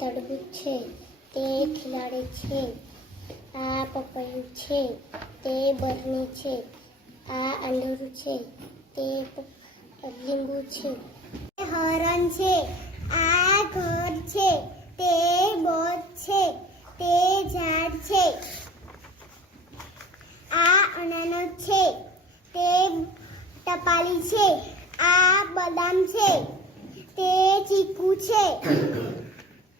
તરબૂચ છે તે ખિલાડે છે. આ પપૈયું છે તે બરણી છે. આ અંદરું છે તે લીંબુ છે. હરણ છે. આ ઘર છે તે બોટ છે તે ઝાડ છે. આ અનાનસ છે તે ટપાલી છે. આ બદામ છે તે ચીકુ છે.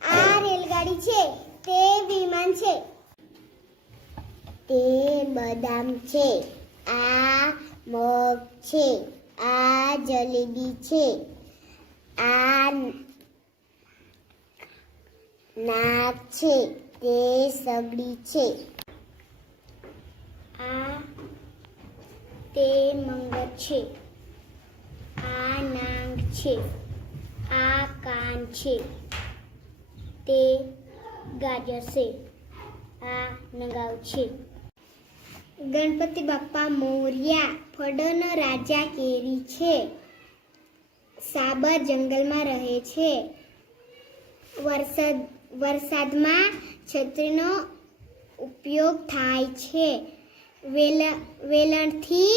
આ રેલગાડી છે તે વિમાન છે. તે બદામ છે. આ મગ છે. આ જલેબી છે. આ નાક છે તે સગડી છે. આ તે મંગળ છે. આ નાંગ છે. આ કાન છે તે ગાજર છે. આ નગાવ છે. ગણપતિ બાપ્પા મોર્યા. ફળોનો રાજા કેરી છે. સાબર જંગલમાં રહે છે. વરસાદમાં છત્રીનો ઉપયોગ થાય છે. વેલણથી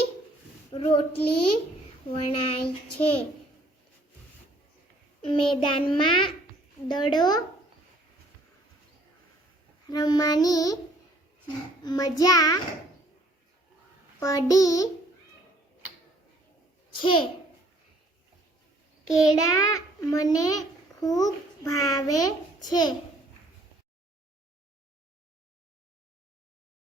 રોટલી વણાય છે. મેદાનમાં દડો રમવાની મજા પડી છે. કેળા મને ખૂબ ભાવે છે.